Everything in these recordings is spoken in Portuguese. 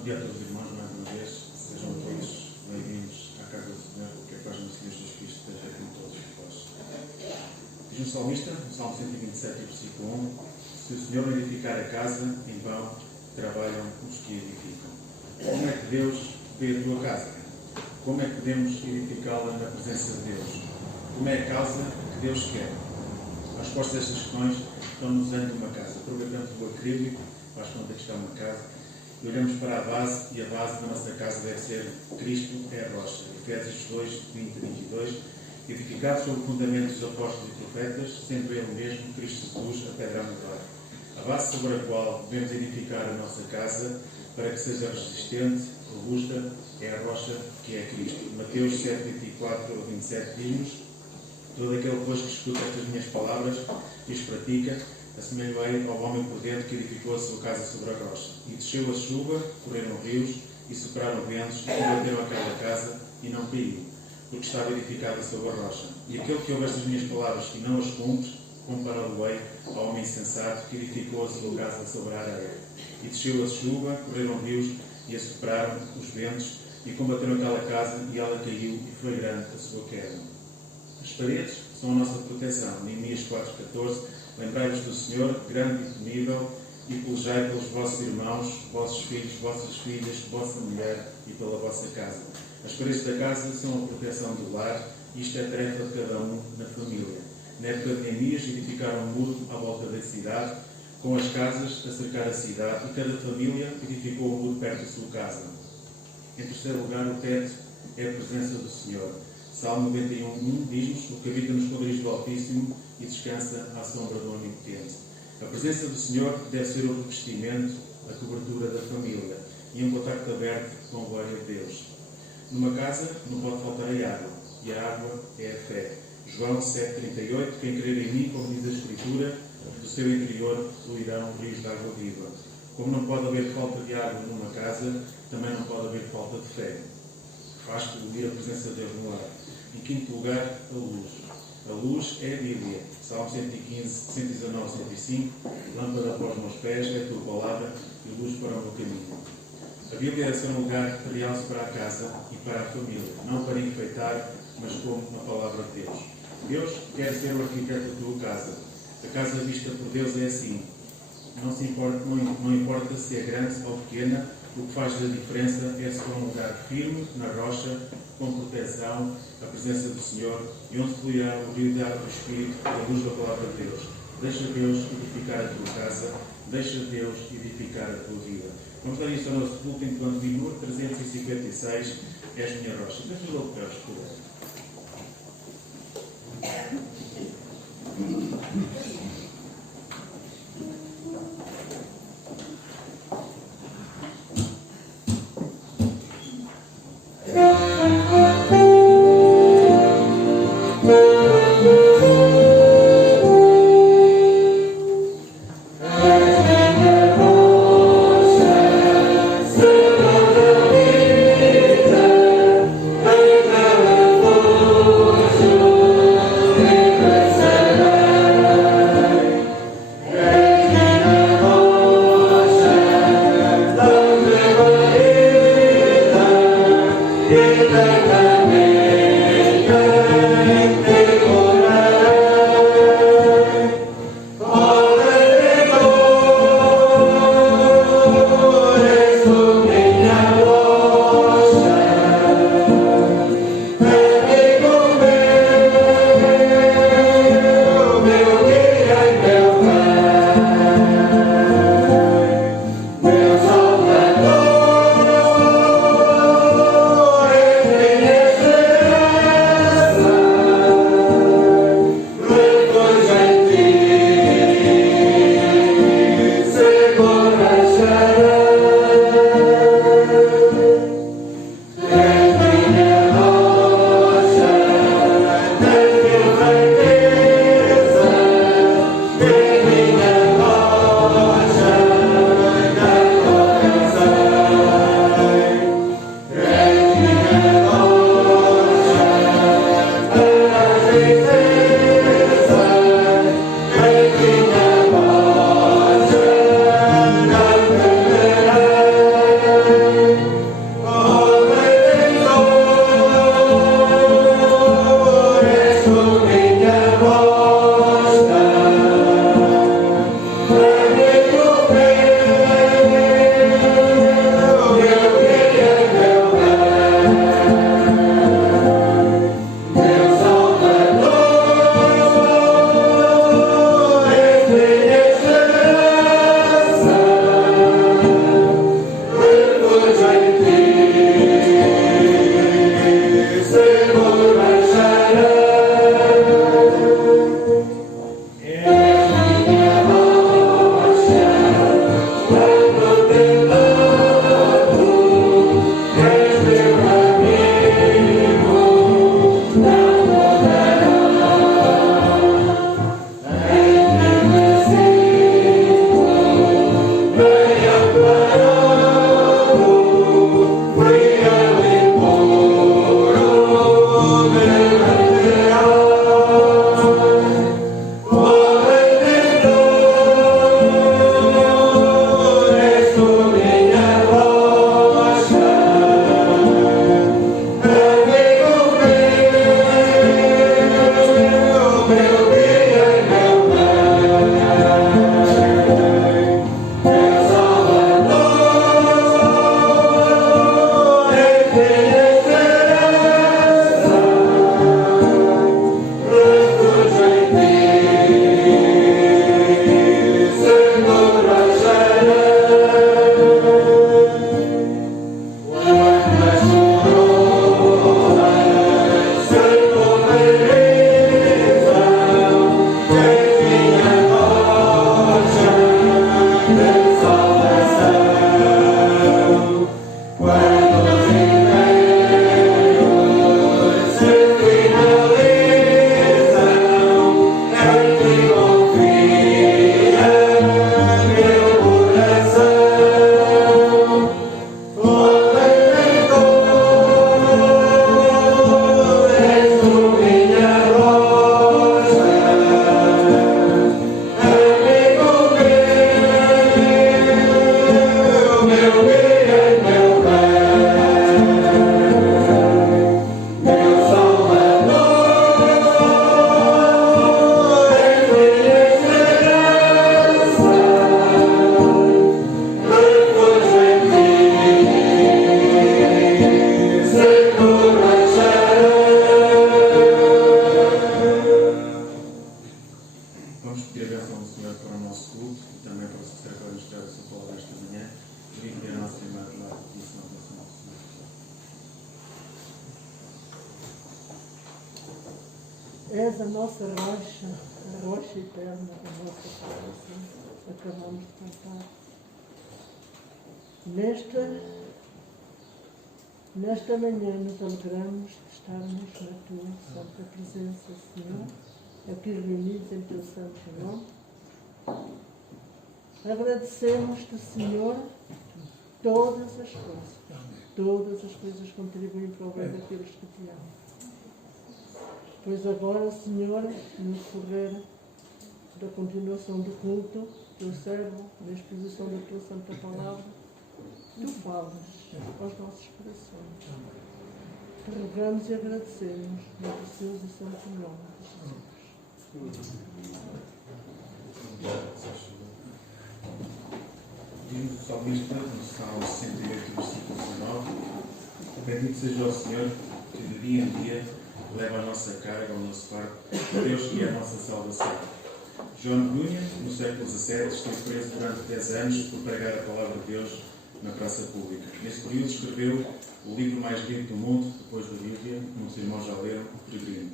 Bom dia a todos os irmãos, mais uma vez. Sejam todos bem-vindos à casa do Senhor, que a paz do Senhor Jesus Cristo esteja com todos vós. Diz o salmista, no Salmo 127, versículo 1: Se o Senhor não edificar a casa, em vão trabalham os que edificam. Como é que Deus vê a tua casa? Como é que podemos edificá-la na presença de Deus? Como é a casa que Deus quer? A resposta a estas questões estão-nos ante uma casa. Aproveitamos o acrílico, faz conta que está uma casa, e olhamos para a base, e a base da nossa casa deve ser Cristo é a rocha. Efésios 2, 20 e 22, edificados sobre fundamentos dos apóstolos e profetas, sendo Ele mesmo, Cristo Jesus, a pedra angular. A base sobre a qual devemos edificar a nossa casa, para que seja resistente, robusta, é a rocha que é Cristo. Mateus 7, 24 a 27 diz-nos: todo aquele, pois, que escuta estas minhas palavras e os pratica, assemelhei ao homem prudente que edificou a sua casa sobre a rocha. E desceu a chuva, correram rios, e sopraram ventos, e combateram aquela casa, e não caiu, porque estava edificada sobre a rocha. E aquele que ouve estas minhas palavras e não as cumpre, compará-lo-ei ao homem insensato que edificou a sua casa sobre a areia. E desceu a chuva, correram rios, e assopraram os ventos, e combateram aquela casa, e ela caiu, e foi grande a sua queda. As paredes são a nossa proteção. Neemias 4,14: lembrai-vos do Senhor, grande e temível, e pelejai pelos vossos irmãos, vossos filhos, vossas filhas, vossa mulher e pela vossa casa. As paredes da casa são a proteção do lar, e isto é tarefa de cada um na família. Na época de Neemias, edificaram um muro à volta da cidade, com as casas a cercar a cidade, e cada família edificou um muro perto da sua casa. Em terceiro lugar, o teto é a presença do Senhor. Salmo 91:1 diz-nos: o que habita nos esconderijos do Altíssimo e descansa à sombra do Onipotente. A presença do Senhor deve ser o revestimento, a cobertura da família e um contacto aberto com a glória de Deus. Numa casa não pode faltar a água, e a água é a fé. João 7,38: quem crer em mim, como diz a Escritura, do seu interior fluirão rios de água viva. Como não pode haver falta de água numa casa, também não pode haver falta de fé. Faz fluir a presença de Deus no lar. Em quinto lugar, a luz. A luz é a Bíblia. Salmo 115, 119, 105. Lâmpada para os meus pés é a tua palavra e luz para o meu caminho. A Bíblia deve ser um lugar de realce para a casa e para a família, não para enfeitar, mas como a palavra de Deus. Deus quer ser o arquiteto da tua casa. A casa vista por Deus é assim. Não importa se é grande ou pequena, o que faz a diferença é se for um lugar firme, na rocha, com proteção, a presença do Senhor, e onde fluirá o rio de água do Espírito, a luz da palavra de Deus. Deixa Deus edificar a tua casa, deixa Deus edificar a tua vida. Vamos dar isso ao nosso culto enquanto diz número 356, és minha rocha. Deixa-me logo para os puder. Oh És a nossa rocha, a rocha eterna da nossa salvação. Acabamos de cantar. Nesta manhã nos alegramos de estarmos na tua santa presença, Senhor, aqui reunidos em teu santo nome. Agradecemos-te, Senhor, todas as coisas contribuem para o bem daqueles que te amam. Pois agora, Senhor, no decorrer da continuação do culto, teu servo, na exposição da tua santa palavra, tu falas aos nossos corações. Te rogamos e agradecemos no precioso e santo nome de Jesus. Diz o salmista no Salmo 68, versículo 19: Bendito seja o Senhor, que de dia em dia leva a nossa carga, o nosso fardo, Deus que é a nossa salvação. João de Cunha, no século XVII, esteve preso durante 10 anos por pregar a palavra de Deus na praça pública. Nesse período escreveu o livro mais lido do mundo, depois da Bíblia, muitos irmãos já leram, O Peregrino.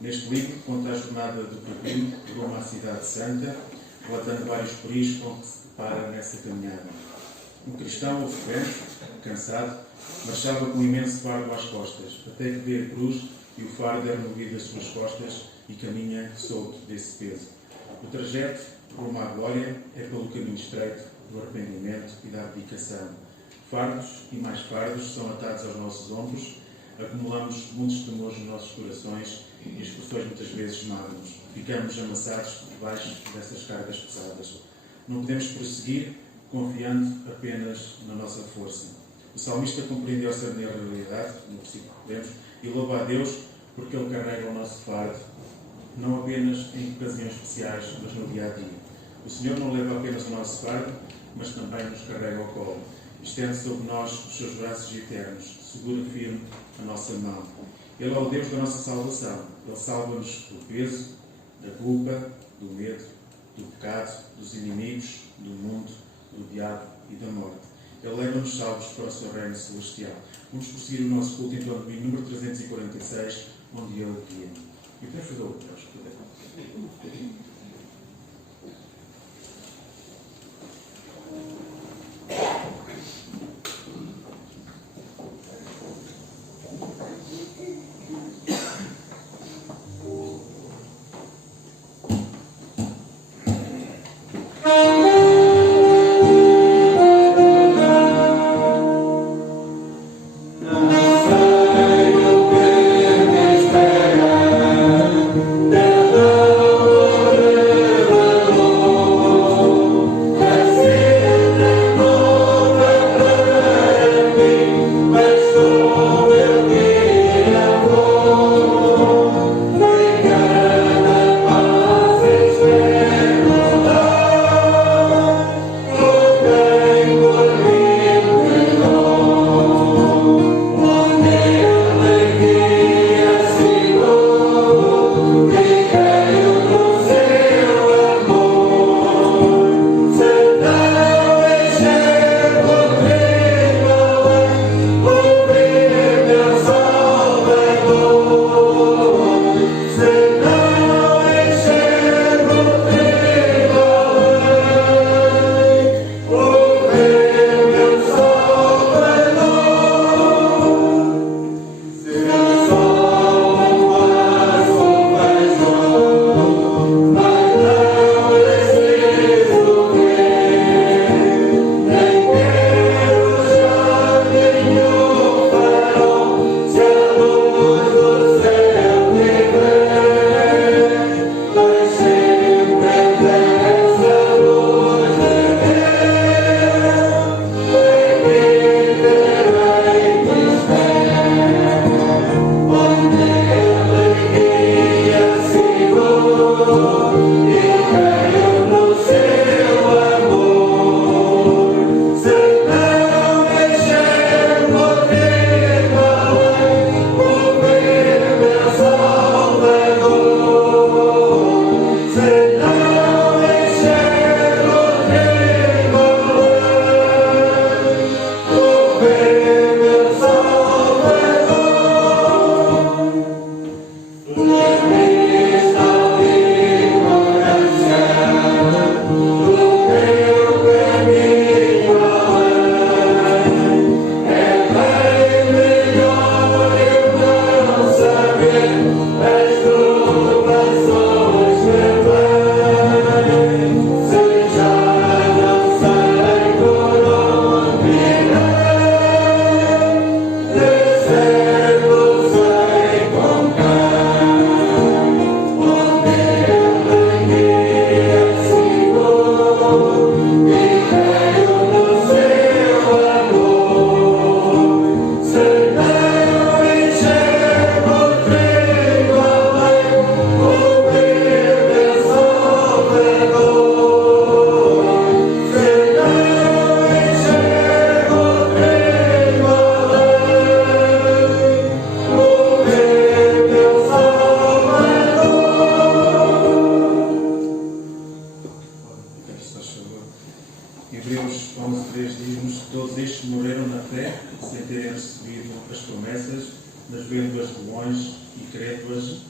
Neste livro conta a jornada do peregrino rumo à cidade santa, relatando vários perigos com que se depara nessa caminhada. Um cristão ofegante, cansado, marchava com um imenso fardo às costas, até que vê a cruz e o fardo é removido das suas costas e caminha solto desse peso. O trajeto rumo à glória é pelo caminho estreito do arrependimento e da abdicação. Fardos e mais fardos são atados aos nossos ombros, acumulamos muitos temores nos nossos corações e as pressões muitas vezes esmagam-nos. Ficamos amassados debaixo dessas cargas pesadas. Não podemos prosseguir confiando apenas na nossa força. O salmista compreendeu essa realidade, no versículo que lemos, e louva a Deus porque Ele carrega o nosso fardo, não apenas em ocasiões especiais, mas no dia a dia. O Senhor não leva apenas o nosso fardo, mas também nos carrega ao colo. Estende sobre nós os seus braços eternos, segura firme a nossa mão. Ele é o Deus da nossa salvação. Ele salva-nos do peso, da culpa, do medo, do pecado, dos inimigos, do mundo, do diabo e da morte. Ele leva-nos salvos para o seu reino celestial. Vamos prosseguir o nosso culto então no número 346, onde Ele guia. E podemos fazer outro, acho que podemos. Deus todos estes morreram na fé, sem terem recebido as promessas, mas vendo-as de longe e crendo-as,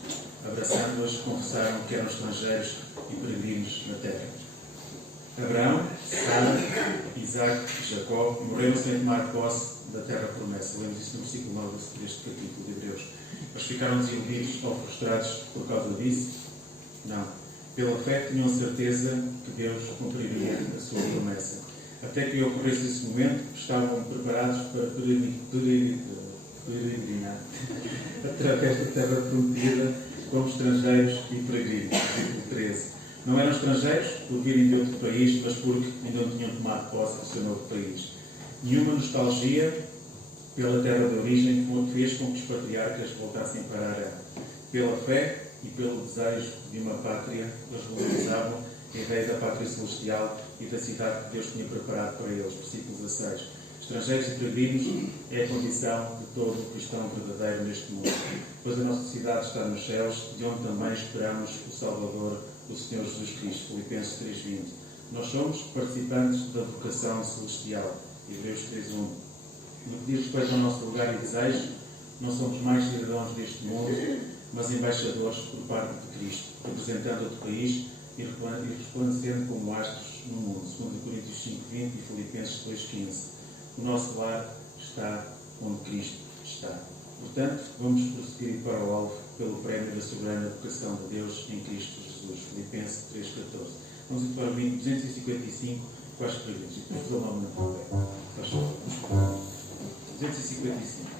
abraçando-as, confessaram que eram estrangeiros e peregrinos na terra. Abraão, Sara, Isaac e Jacó morreram sem tomar posse da terra promessa. Lemos isso no versículo 9 deste capítulo de Hebreus. Eles ficaram desiludidos ou frustrados por causa disso? Não. Pela fé tinham certeza que Deus cumpriria a sua promessa. Até que ocorresse esse momento, estavam preparados para peregrinar através da terra prometida como estrangeiros e peregrinos. Versículo 13. Não eram estrangeiros por virem de outro país, mas porque ainda não tinham tomado posse do seu novo país. Nenhuma nostalgia pela terra de origem fez com que os patriarcas voltassem para Arã. Pela fé e pelo desejo de uma pátria, eles valorizavam a ideia da pátria celestial e da cidade que Deus tinha preparado para eles. Versículo 16. Estrangeiros e peregrinos é a condição de todo cristão verdadeiro neste mundo, pois a nossa cidade está nos céus, de onde também esperamos o Salvador, o Senhor Jesus Cristo. Filipenses 3:20. Nós somos participantes da vocação celestial. Hebreus 3:1. No que diz respeito ao nosso lugar e desejo, não somos mais cidadãos deste mundo, mas embaixadores por parte de Cristo, representando outro país e resplandecendo como astros no mundo. 2 Coríntios 5:20 e Filipenses 2:15. O nosso lar está onde Cristo está. Portanto, vamos prosseguir para o alvo pelo prémio da soberana vocação de Deus em Cristo Jesus. Filipenses 3:14. Vamos ir para o 255, quais perguntas? E depois vou novamente para o pé. Faz favor. 255.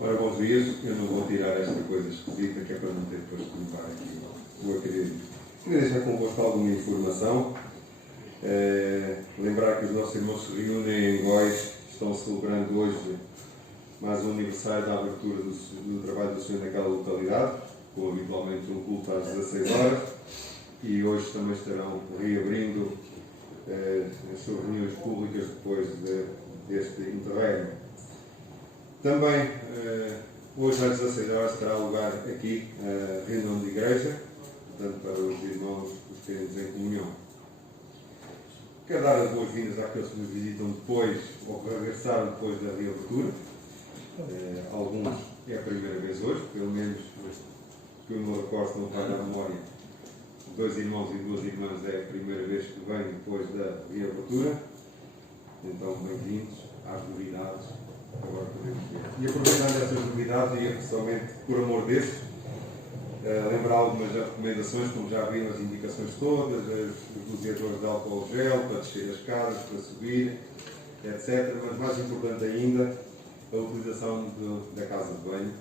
Ora, bons dias, eu não vou tirar esta coisa esquisita que é para não ter depois de limpar aqui o académico. Queria deixar convosco alguma informação. Lembrar que os nossos irmãos se reúnem em Góis, estão celebrando hoje mais um aniversário da abertura do trabalho do Senhor naquela localidade, com habitualmente um culto às 16 horas, e hoje também estarão reabrindo as suas reuniões públicas depois deste interregno. Também, hoje às 16 horas terá lugar aqui a reunião de igreja, portanto para os irmãos, os crentes em comunhão. Quero dar as boas-vindas àqueles que nos visitam depois, ou que regressaram depois da reabertura. Alguns é a primeira vez hoje, pelo menos que eu me recordo, não vai na memória. 2 irmãos e 2 irmãs é a primeira vez que vêm depois da reabertura. Então, bem-vindos às novidades. Agora podemos ver. E aproveitando essas novidades, e especialmente por amor destes, lembrar algumas das recomendações, como já viram as indicações todas, os doseadores de álcool gel para descer as escadas, para subir, etc. Mas mais importante ainda, a utilização da casa de banho,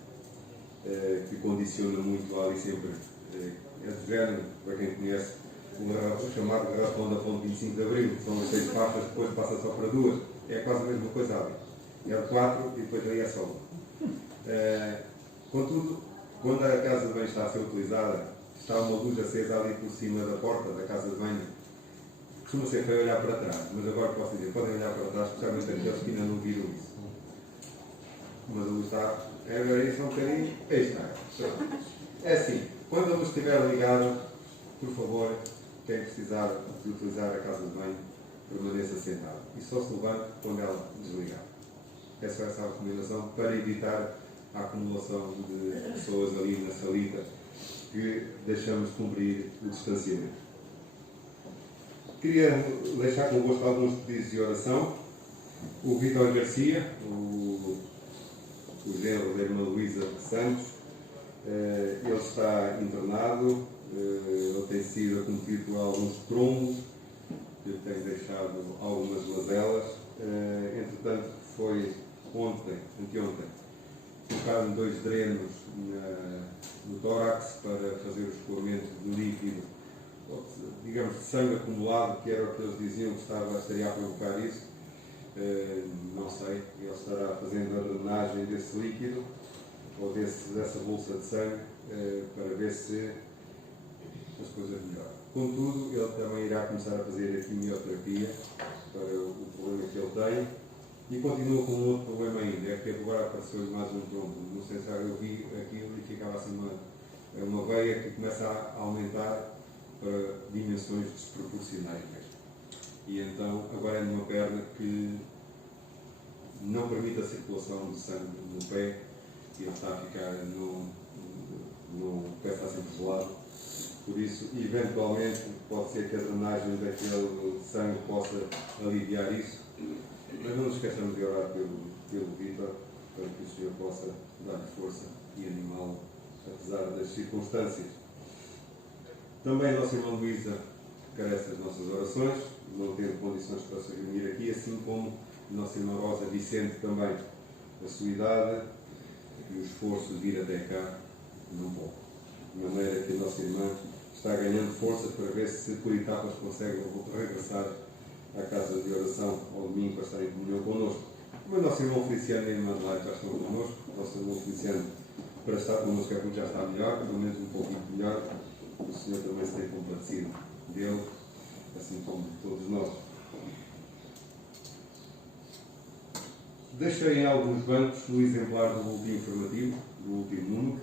que condiciona muito ali sempre. É de género, para quem conhece, o chamado garrafão da Ponte 25 de Abril, que são as 6 faixas, depois passa só para 2. É quase a mesma coisa ali. É de 4 e depois aí é só 1. Contudo, quando a casa de banho está a ser utilizada, está uma luz acesa ali por cima da porta da casa de banho. Costuma ser para olhar para trás, mas agora posso dizer, podem olhar para trás, especialmente aqueles que ainda não viram isso. Mas a luz está, agora isso é um bocadinho, aí está. É assim, quando a luz estiver ligada, por favor, quem precisar de utilizar a casa de banho, permaneça sentado. E só se levante quando ela desligar. É só essa a recomendação para evitar a acumulação de pessoas ali na salita que deixamos de cumprir o distanciamento. Queria deixar convosco alguns pedidos de oração. O Vítor Garcia, o genro da irmã Luísa Santos, ele está internado, ele tem sido acometido por alguns trombos, que tem deixado algumas mazelas. Entretanto, foi anteontem, colocaram 2 drenos no tórax para fazer o escoamento de líquido, digamos, de sangue acumulado, que era o que eles diziam que estaria a provocar isso. Não sei, ele estará fazendo a drenagem desse líquido ou dessa bolsa de sangue para ver se as coisas melhoram. Contudo, ele também irá começar a fazer a quimioterapia para o problema que ele tem e continua com um outro problema ainda, é que agora apareceu mais um trombo. Não sei se eu vi aquilo e ficava assim uma veia que começa a aumentar para dimensões desproporcionais mesmo. E então agora é numa perna que não permite a circulação de sangue no pé e ele está a ficar o pé está sempre gelado. Por isso, eventualmente, pode ser que a drenagem daquele sangue possa aliviar isso. Mas não nos esqueçamos de orar pelo Vítor, para que o Senhor possa dar-lhe força e animá-lo, apesar das circunstâncias. Também a nossa irmã Luísa carece das nossas orações, não tendo condições para se reunir aqui, assim como a nossa irmã Rosa Vicente também. A sua idade e o esforço de vir até cá não pouco. De maneira que a nossa irmã está ganhando força para ver se por etapas consegue regressar à casa de oração ao domingo para estar em comunhão connosco. Mas o nosso irmão Feliciano e a irmã Adelaide já estão connosco. O nosso irmão Feliciano, para estar connosco, é porque já está melhor, pelo menos um pouquinho melhor. O Senhor também se tem compadecido dele, assim como de todos nós. Deixei em alguns bancos o exemplar do boletim informativo, do último número.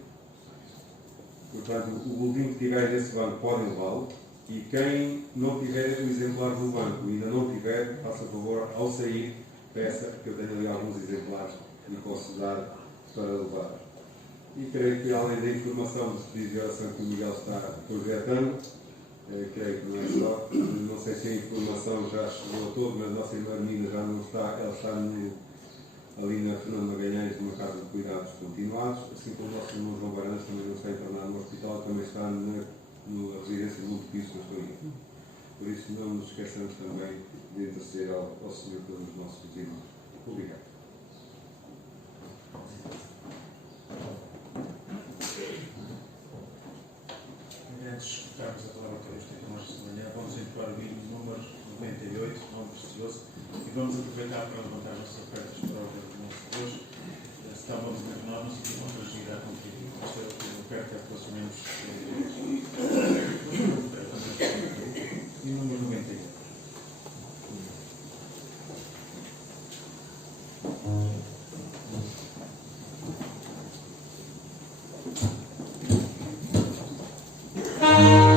Portanto, o boletim que tiver nesse banco podem levá-lo. E quem não tiver o exemplar do banco e ainda não tiver, faça favor, ao sair, peça, que eu tenho ali alguns exemplares e posso dar para levar. E creio que, além da informação dos pedidos de oração que o Miguel está projetando, creio que não é só, não sei se a informação já chegou a todo, mas a nossa irmã Nina já não está, ela está ali na Fernando Magalhães, numa casa de cuidados continuados, assim como o nosso irmão João Barandas também não está internado no hospital, também está na residência de Montepiso, não estou aí. Por isso, não nos esqueçamos também de interceder ao Senhor pelos nossos irmãos. Obrigado. Antes de darmos a palavra a todos auspicioso. E vamos aproveitar para levantar as nossas ofertas para o nosso Deus. Se está bom dizer que nós não se vão agir a contribuir. Esta oferta é para os membros e o número 91. Thank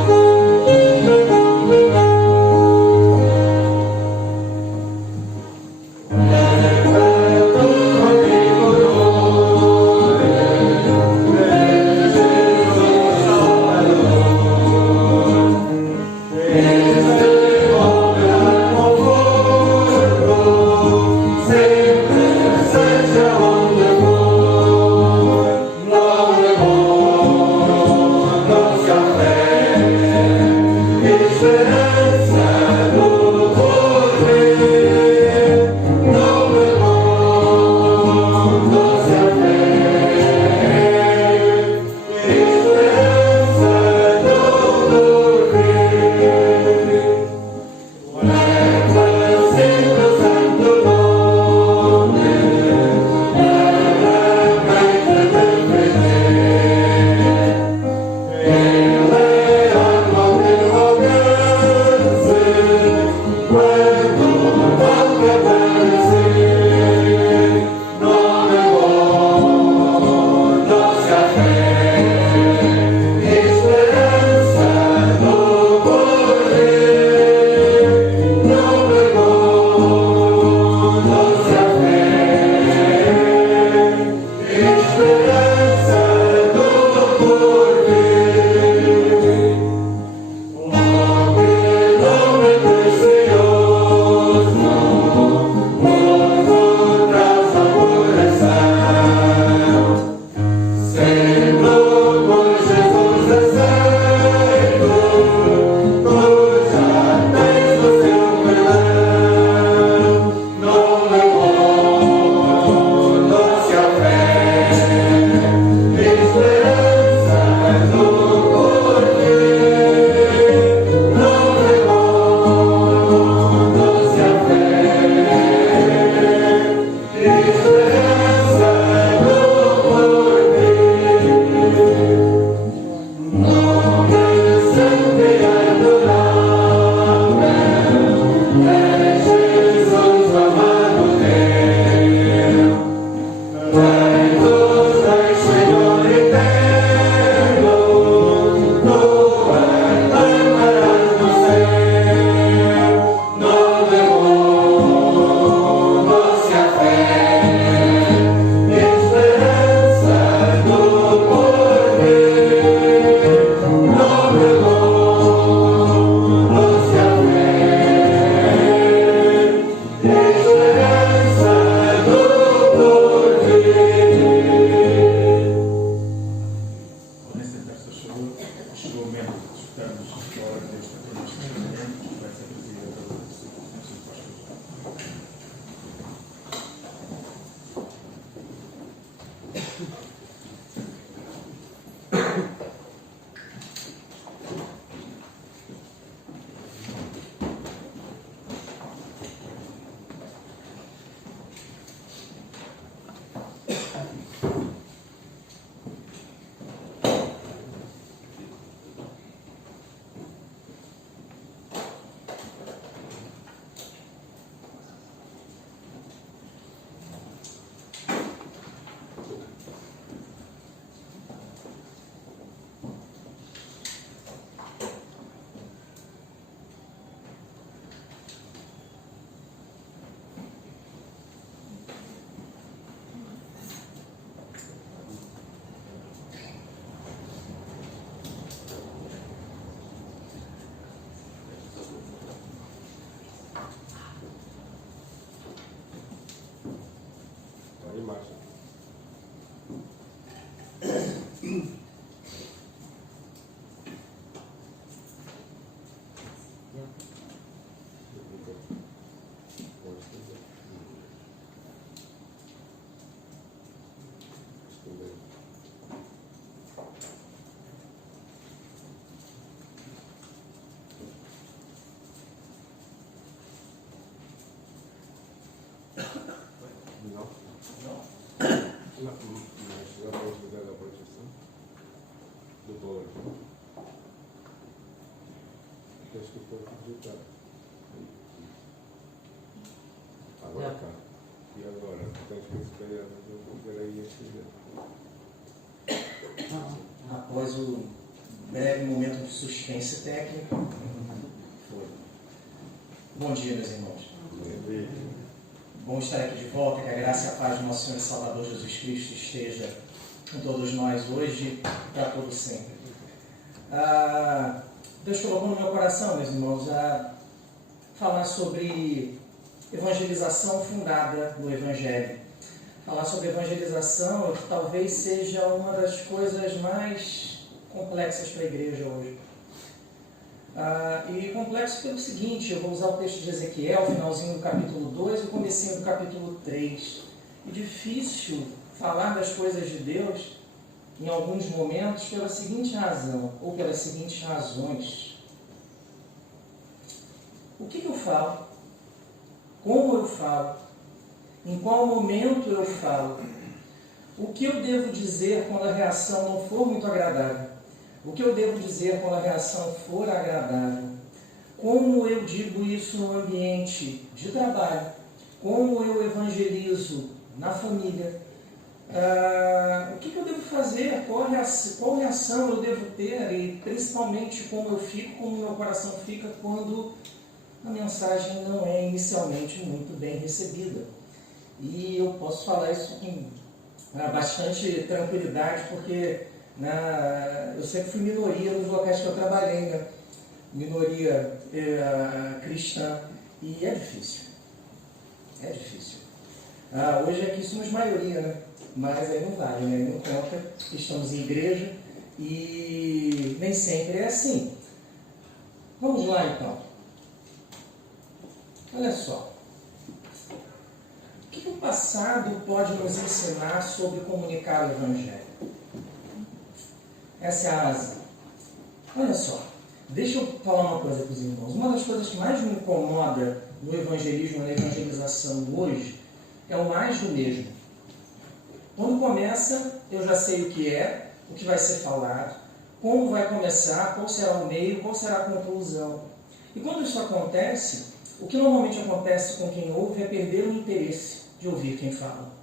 Não? Não. Mas já para utilizar a projeção do PowerPoint. Acho que foi projetado. Agora cá. E agora? Tens que esperar. Peraí, Após o breve momento de suspense técnico, foi. Bom dia, meus irmãos. Bom estar aqui de volta, que a graça e a paz do nosso Senhor e Salvador Jesus Cristo esteja com todos nós hoje e para todo sempre. Deus colocou no meu coração, meus irmãos, a falar sobre evangelização fundada no Evangelho. Falar sobre evangelização, que talvez seja uma das coisas mais complexas para a igreja hoje. E complexo pelo seguinte, eu vou usar o texto de Ezequiel, finalzinho do capítulo 2 e o comecinho do capítulo 3. É difícil falar das coisas de Deus em alguns momentos pela seguinte razão, ou pelas seguintes razões. O que eu falo? Como eu falo? Em qual momento eu falo? O que eu devo dizer quando a reação não for muito agradável? O que eu devo dizer quando a reação for agradável? Como eu digo isso no ambiente de trabalho? Como eu evangelizo na família? O que eu devo fazer? Qual reação eu devo ter? E principalmente como eu fico, como meu coração fica quando a mensagem não é inicialmente muito bem recebida. E eu posso falar isso com bastante tranquilidade, porque eu sempre fui minoria nos locais que eu trabalhei, né? Minoria cristã, e é difícil. É difícil. Hoje aqui somos maioria, né? Mas aí não vale, né? Não conta, estamos em igreja e nem sempre é assim. Vamos lá então. Olha só. O que o passado pode nos ensinar sobre comunicar o Evangelho? Essa é a razão. Olha só, deixa eu falar uma coisa para os irmãos. Uma das coisas que mais me incomoda no evangelismo, na evangelização hoje, é o mais do mesmo. Quando começa, eu já sei o que é, o que vai ser falado, como vai começar, qual será o meio, qual será a conclusão. E quando isso acontece, o que normalmente acontece com quem ouve é perder o interesse de ouvir quem fala.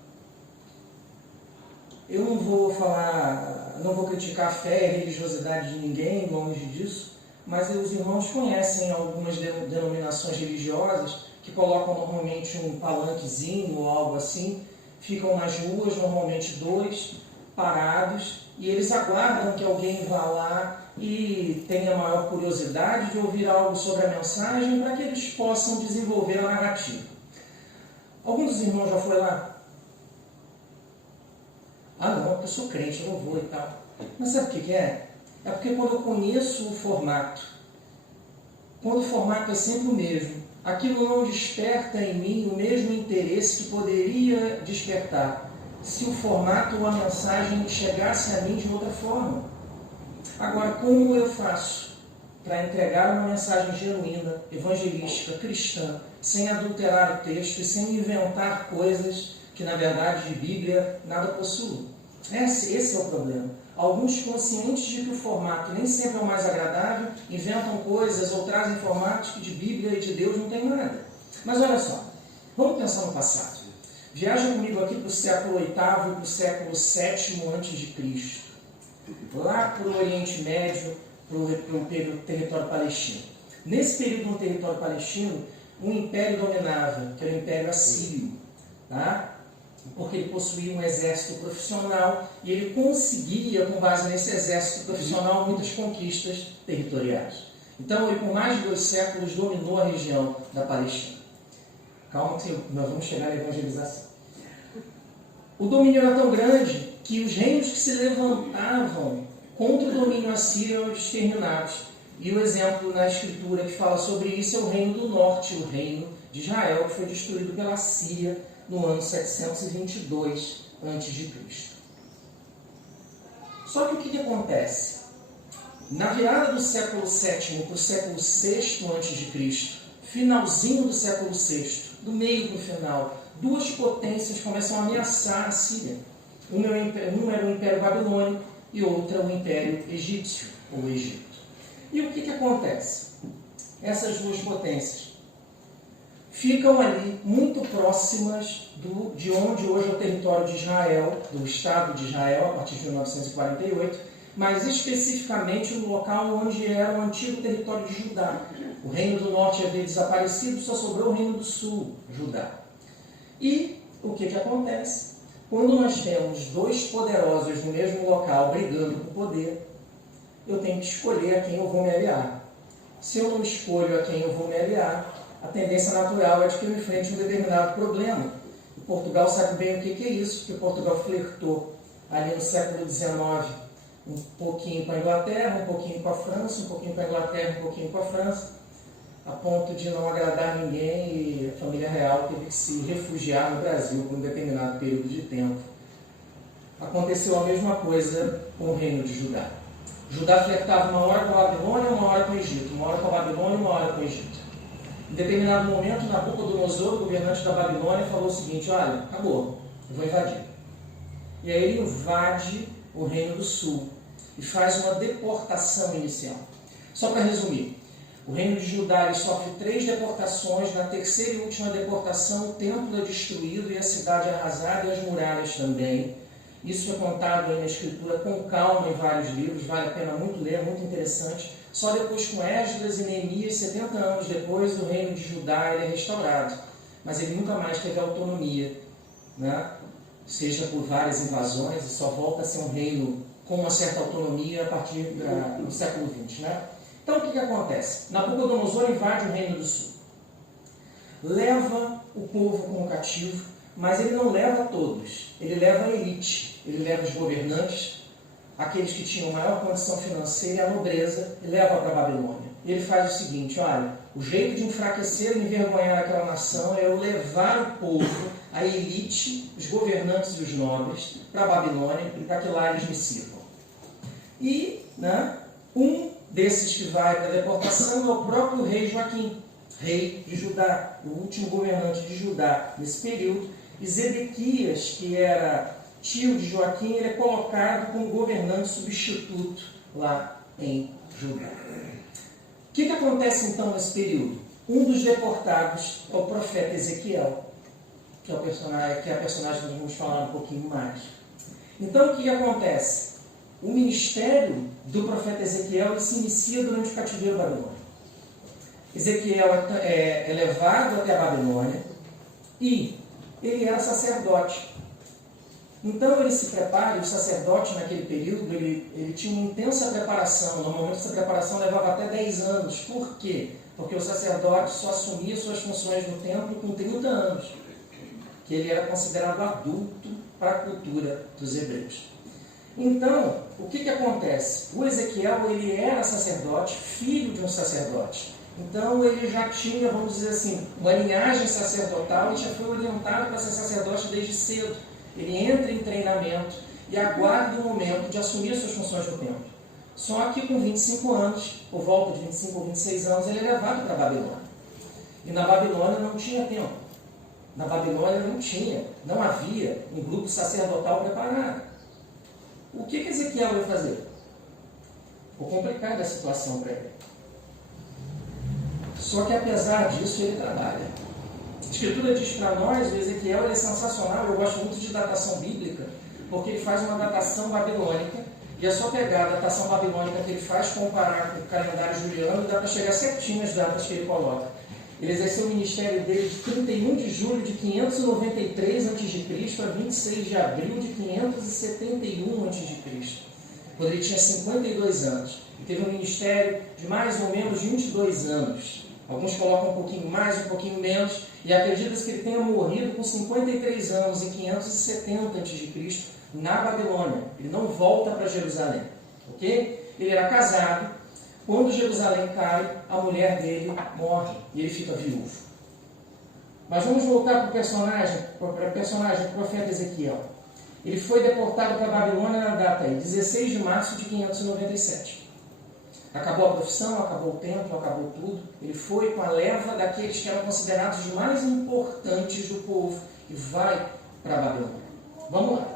Eu não vou falar, não vou criticar a fé e a religiosidade de ninguém, longe disso, mas os irmãos conhecem algumas denominações religiosas que colocam normalmente um palanquezinho ou algo assim, ficam nas ruas, normalmente 2, parados, e eles aguardam que alguém vá lá e tenha maior curiosidade de ouvir algo sobre a mensagem para que eles possam desenvolver a narrativa. Algum dos irmãos já foi lá? Não, eu sou crente, eu não vou e tal. Mas sabe o que é? É porque quando eu conheço o formato, quando o formato é sempre o mesmo, aquilo não desperta em mim o mesmo interesse que poderia despertar se o formato ou a mensagem chegasse a mim de outra forma. Agora, como eu faço para entregar uma mensagem genuína, evangelística, cristã, sem adulterar o texto e sem inventar coisas que, na verdade, de Bíblia nada possuem? Esse é o problema. Alguns, conscientes de que o formato nem sempre é o mais agradável, inventam coisas ou trazem formatos que de Bíblia e de Deus não tem nada. Mas olha só, vamos pensar no passado. Viaja comigo aqui para o século VIII e para o século VII a.C., lá para o Oriente Médio, para o território palestino. Nesse período no território palestino, um império dominava, que era o Império Assírio, tá? Porque ele possuía um exército profissional e ele conseguia, com base nesse exército profissional, muitas conquistas territoriais. Então, ele, por mais de 2 séculos, dominou a região da Palestina. Calma que nós vamos chegar na evangelização. O domínio era tão grande que os reinos que se levantavam contra o domínio assírio eram exterminados. E o exemplo na Escritura que fala sobre isso é o reino do norte, o reino de Israel, que foi destruído pela Síria no ano 722 a.C. Só que o que acontece? Na virada do século VII para o século VI a.C., finalzinho do século VI, do meio para o final, duas potências começam a ameaçar a Síria. Uma era o Império Babilônico e outra o Império Egípcio, ou Egito. E o que acontece? Essas duas potências ficam ali muito próximas de onde hoje é o território de Israel, do Estado de Israel, a partir de 1948, mas especificamente no local onde era o antigo território de Judá. O Reino do Norte havia desaparecido, só sobrou o Reino do Sul, Judá. E o que acontece? Quando nós temos dois poderosos no mesmo local brigando por poder, eu tenho que escolher a quem eu vou me aliar. Se eu não escolho a quem eu vou me aliar, a tendência natural é de que eu enfrente um determinado problema. E Portugal sabe bem o que é isso, porque Portugal flertou ali no século XIX um pouquinho com a Inglaterra, um pouquinho com a França, um pouquinho com a Inglaterra, um pouquinho com a França, a ponto de não agradar ninguém e a família real teve que se refugiar no Brasil por um determinado período de tempo. Aconteceu a mesma coisa com o Reino de Judá. Judá flertava uma hora com a Babilônia, uma hora com o Egito, uma hora com a Babilônia, uma hora com o Egito. Em determinado momento, Nabucodonosor, o governante da Babilônia, falou o seguinte: olha, acabou, eu vou invadir. E aí ele invade o Reino do Sul e faz uma deportação inicial. Só para resumir, o Reino de Judá ele sofre 3 deportações. Na terceira e última deportação, o templo é destruído e a cidade é arrasada e as muralhas também. Isso é contado aí na Escritura com calma em vários livros, vale a pena muito ler, é muito interessante. Só depois com Esdras e Neemias, 70 anos depois, o Reino de Judá ele é restaurado. Mas ele nunca mais teve autonomia, né? Seja por várias invasões, e só volta a ser um reino com uma certa autonomia a partir do século XX. Né? Então, o que acontece? Nabucodonosor invade o Reino do Sul. Leva o povo como cativo, mas ele não leva todos. Ele leva a elite, ele leva os governantes, aqueles que tinham maior condição financeira e a nobreza, e leva para a Babilônia. E ele faz o seguinte: olha, o jeito de enfraquecer e envergonhar aquela nação é eu levar o povo, a elite, os governantes e os nobres, para a Babilônia e para que lá eles me sirvam. E um desses que vai para a deportação é o próprio rei Joaquim, rei de Judá, o último governante de Judá nesse período. E Zedequias, que era tio de Joaquim, ele é colocado como governante substituto lá em Judá. O que acontece então nesse período? Um dos deportados é o profeta Ezequiel, que é a personagem que nós vamos falar um pouquinho mais. Então o que acontece? O ministério do profeta Ezequiel ele se inicia durante o cativeiro babilônico. Ezequiel é levado até a Babilônia e ele era sacerdote. Então ele se prepara, e o sacerdote naquele período, ele tinha uma intensa preparação. Normalmente essa preparação levava até 10 anos. Por quê? Porque o sacerdote só assumia suas funções no templo com 30 anos. Que ele era considerado adulto para a cultura dos hebreus. Então, o que acontece? O Ezequiel, ele era sacerdote, filho de um sacerdote. Então ele já tinha, vamos dizer assim, uma linhagem sacerdotal e já foi orientado para ser sacerdote desde cedo. Ele entra em treinamento e aguarda o momento de assumir suas funções no templo. Só que com 25 anos, por volta de 25 ou 26 anos, ele é levado para a Babilônia. E na Babilônia não tinha templo. Na Babilônia não havia um grupo sacerdotal preparado. O que Ezequiel vai fazer? Ficou complicada a situação para ele. Só que apesar disso ele trabalha. A Escritura diz para nós, o Ezequiel ele é sensacional, eu gosto muito de datação bíblica, porque ele faz uma datação babilônica, e é só pegar a datação babilônica que ele faz, comparar com o calendário juliano, e dá para chegar certinho as datas que ele coloca. Ele exerceu o ministério dele de 31 de julho de 593 a.C. a 26 de abril de 571 a.C., quando ele tinha 52 anos. Ele teve um ministério de mais ou menos 22 anos. Alguns colocam um pouquinho mais, um pouquinho menos, e acredita-se que ele tenha morrido com 53 anos em 570 a.C. na Babilônia. Ele não volta para Jerusalém. Ok? Ele era casado. Quando Jerusalém cai, a mulher dele morre e ele fica viúvo. Mas vamos voltar para o personagem, o profeta Ezequiel. Ele foi deportado para a Babilônia na data aí, 16 de março de 597. Acabou a profissão, acabou o templo, acabou tudo. Ele foi com a leva daqueles que eram considerados os mais importantes do povo e vai para a Babilônia. Vamos lá.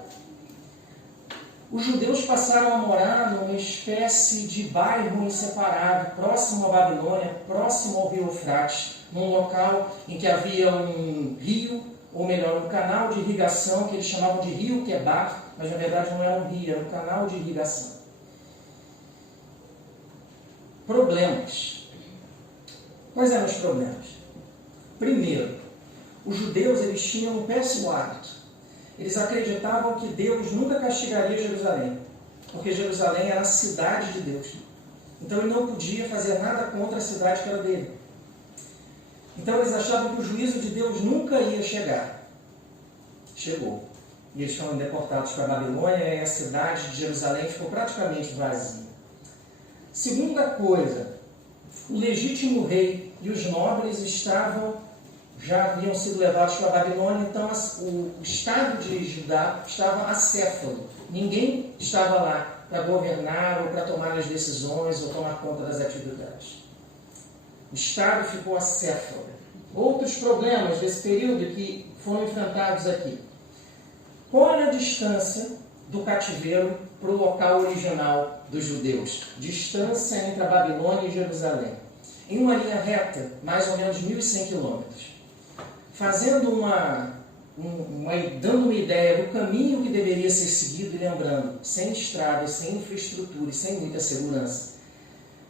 Os judeus passaram a morar numa espécie de bairro separado, próximo à Babilônia, próximo ao rio Eufrates, num local em que havia um rio, ou melhor, um canal de irrigação que eles chamavam de rio Quebar, mas na verdade não era um rio, era um canal de irrigação. Problemas. Quais eram os problemas? Primeiro, os judeus eles tinham um péssimo hábito. Eles acreditavam que Deus nunca castigaria Jerusalém, porque Jerusalém era a cidade de Deus. Então ele não podia fazer nada contra a cidade que era dele. Então eles achavam que o juízo de Deus nunca ia chegar. Chegou. E eles foram deportados para a Babilônia e a cidade de Jerusalém ficou praticamente vazia. Segunda coisa, o legítimo rei e os nobres já haviam sido levados para a Babilônia, então o estado de Judá estava acéfalo. Ninguém estava lá para governar ou para tomar as decisões ou tomar conta das atividades. O estado ficou acéfalo. Outros problemas desse período que foram enfrentados aqui. Qual era a distância do cativeiro para o local original dos judeus? Distância entre a Babilônia e Jerusalém. Em uma linha reta, mais ou menos 1.100 quilômetros. Dando uma ideia do caminho que deveria ser seguido, e lembrando, sem estradas, sem infraestrutura e sem muita segurança,